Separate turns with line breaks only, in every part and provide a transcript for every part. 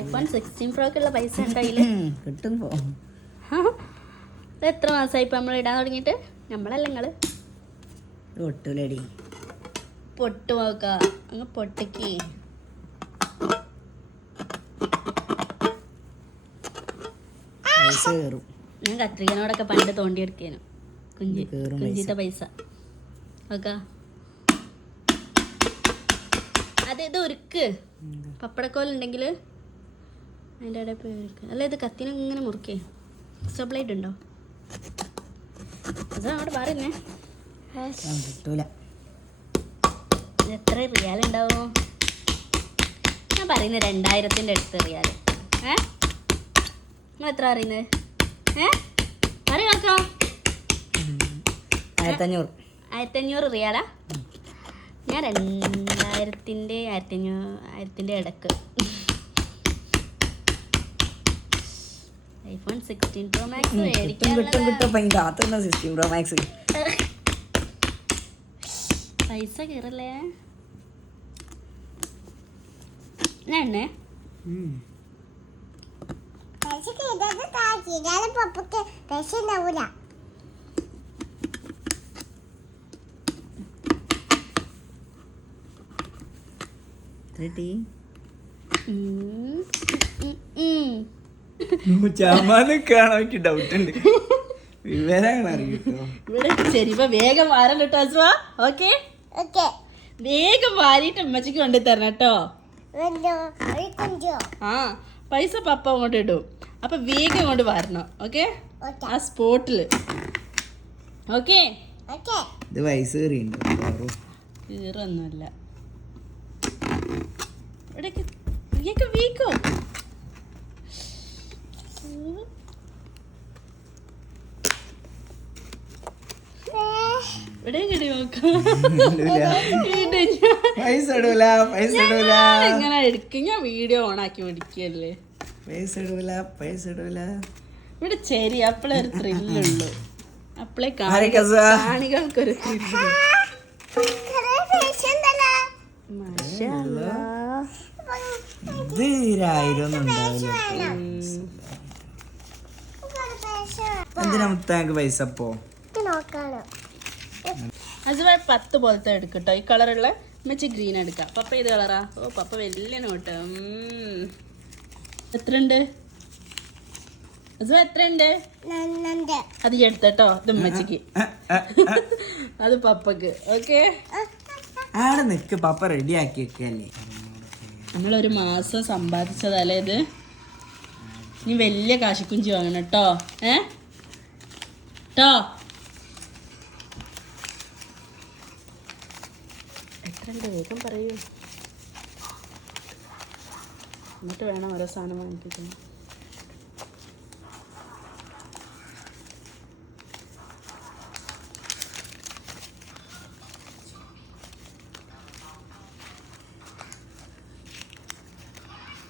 IPhone sixteen പ്രോക്കുള്ള പൈസ ഉണ്ടെങ്കിൽ
കിട്ടും പോ.
എത്ര മാസമായി ഇപ്പം നമ്മൾ ഇടാൻ തുടങ്ങിയിട്ട്? നമ്മളല്ല നിങ്ങൾ
ഒട്ടൂലടി
പൊട്ട് നോക്ക അങ്ങ് പൊട്ടിക്ക്. ഞാൻ കത്രികനോടൊക്കെ പണ്ട് തോണ്ടിയെടുക്കേനു. കുഞ്ചി കുഞ്ചിത്തെ പൈസ. നോക്ക അതെ ഇത് ഉരുക്ക് പപ്പടക്കോലുണ്ടെങ്കിൽ അതിന്റെ ഇടയിൽ പോയി ഉരുക്ക്. അല്ല ഇത് കത്തിനെ ഇങ്ങനെ മുറുക്കേ. സബ്ലൈറ്റ് ഉണ്ടോ? അതാ അവിടെ പറയുന്നേ.
കിട്ടൂല.
എത്ര റിയാൽ ഉണ്ടാവും? ഞാൻ പറയുന്നത് രണ്ടായിരത്തിന്റെ അടുത്ത് റിയാൽ ഏ? നിങ്ങൾ എത്ര അറിയുന്നത് ഏ? പറയൂ
ആയിരത്തഞ്ഞൂറ്.
ആയിരത്തഞ്ഞൂറ് റിയാലാ? ഞാൻ രണ്ടായിരത്തിന്റെ ആയിരത്തഞ്ഞൂ ആയിരത്തിന്റെ ഇടയ്ക്ക്. IPhone sixteen pro max
sixteen pro max
പൈസ കയറല്ലേ എണ്ണേ?
പപ്പക്ക് പൈസ ഉണ്ടാവൂല
റെഡി. ചമാനൊക്കെയാണോ ഡൗട്ട് ഉണ്ട്. വിവരങ്ങൾ അറിയിട്ടോ.
ഇവിടെ ചെരിവ വേഗം വാരം കേട്ടോ അസുവ. ഓക്കെ
ഓക്കെ
വേഗം വാരിയിട്ട് അമ്മച്ചിക്ക് കൊണ്ടു തരണം കേട്ടോ. ആ പൈസ പപ്പ അങ്ങോട്ട് ഇടും. അപ്പൊ വേഗം കൊണ്ട് വരണം. ഓക്കെ
ഓക്കെ
ആ സ്പോട്ടിൽ ഓക്കെ
ഓക്കെ
ഇത് വയസ്സ് കയറിയുണ്ടോ
കീറൊന്നുമില്ല ഇവിടേക്ക് ഇയൊക്കെ വീക്കോ എടുക്കും ഞാൻ വീഡിയോ ഓണാക്കി പിടിക്കല്ലേ
പൈസ ഇടൂല പൈസ ഇടൂല.
ഇവിടെ ശരി അപ്പളെ ഒരു ത്രില്ലുള്ളൂ അപ്പളെ? കാണികൾക്കൊരു ത്രില്ല്
മാഷാ
ഇത്
പൈസ
എന്തിനാ മുത്താങ്ക് പൈസ അപ്പോ?
നോക്കാനോ
അത് പത്ത് പോലത്തെ എടുക്കട്ടോ. ഈ കളറുള്ള മച്ചി ഗ്രീൻ എടുക്കാം. പപ്പ ഏത് കളറാ ഓ പപ്പ വലിയ നോട്ട് എത്ര ഉണ്ട് എത്രയുണ്ട്? എത്ര ഉണ്ട്
നന്നുണ്ട്
അത് എടുത്തട്ടോ ഇത് ഉമ്മച്ചിക്ക്. അത് പപ്പക്ക്. ഓക്കെ
ആടെ നിക്ക് പപ്പ റെഡി ആക്കി വെക്കല്ലേ
നമ്മളൊരു മാസം സമ്പാദിച്ചതല്ലേ ഇത്? ഇനി വലിയ കാശിക്കുഞ്ചി വാങ്ങണം കേട്ടോ. ഏ? കേട്ടോ എത്ര വേഗം പറയൂ. എന്നിട്ട് വേണം ഓരോ സാധനം വാങ്ങിപ്പിക്കാൻ.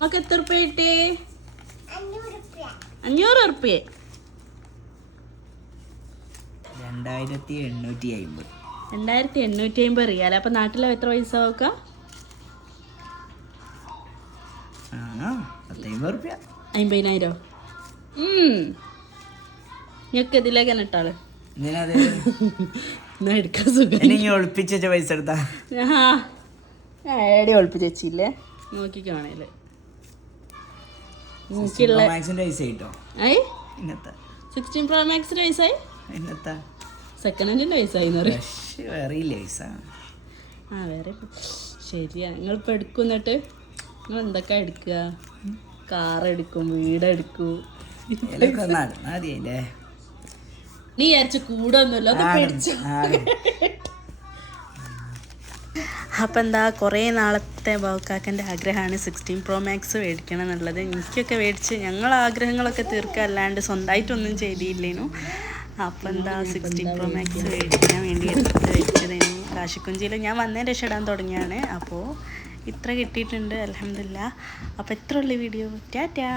നമുക്ക് എത്ര ഉറുപ്പ്യ കിട്ടി
അഞ്ഞൂറ്
ഉറുപ്പ്യ.
രണ്ടായിരത്തി എണ്ണൂറ്റി അമ്പത്
രണ്ടായിരത്തി എണ്ണൂറ്റി അമ്പത് റിയാൽ അപ്പം നാട്ടിലെ എത്ര പൈസ നോക്കാം അമ്പതിനായിരം ഞങ്ങൾക്ക് ഇതിലേക്ക് എടുക്കാൻ സുഖം.
ഒളിപ്പിച്ച പൈസ എടുത്താ.
ആ ഏടി ഒളിപ്പിച്ച് വെച്ചില്ലേ? നോക്കിക്കാണേൽ എനിക്കുള്ള സിക്സ്റ്റീൻ പ്രോ സെക്കൻഡ് ആ വേറെ ശരിയാ. നിങ്ങൾ എടുക്കും എന്നിട്ട്. നിങ്ങൾ എന്തൊക്കെ എടുക്കുക? കാർ എടുക്കും
മതിയല്ലേ?
നീ വിചാരിച്ച കൂടൊന്നുമില്ല. അത് പിടിച്ചു? അപ്പം എന്താ കുറേ നാളത്തെ ബോക്കാക്കന്റെ ആഗ്രഹമാണ് സിക്സ്റ്റീൻ പ്രോ മാക്സ് മേടിക്കണം എന്നുള്ളത്. എനിക്കൊക്കെ മേടിച്ച് ഞങ്ങൾ ആഗ്രഹങ്ങളൊക്കെ തീർക്കുക അല്ലാണ്ട് സ്വന്തമായിട്ടൊന്നും ചെയ്തില്ലേനു. അപ്പം എന്താ സിക്സ്റ്റീൻ പ്രോ മാക്സ് മേടിക്കാൻ വേണ്ടി എടുത്ത് വെച്ചതേനു. കാശിക്കുഞ്ചിയിൽ ഞാൻ വന്നതിന് രക്ഷ ഇടാൻ തുടങ്ങിയാണ്. അപ്പോൾ ഇത്ര കിട്ടിയിട്ടുണ്ട് അലഹമില്ല അപ്പോൾ എത്ര ഉള്ള വീഡിയോ. ടാറ്റാ.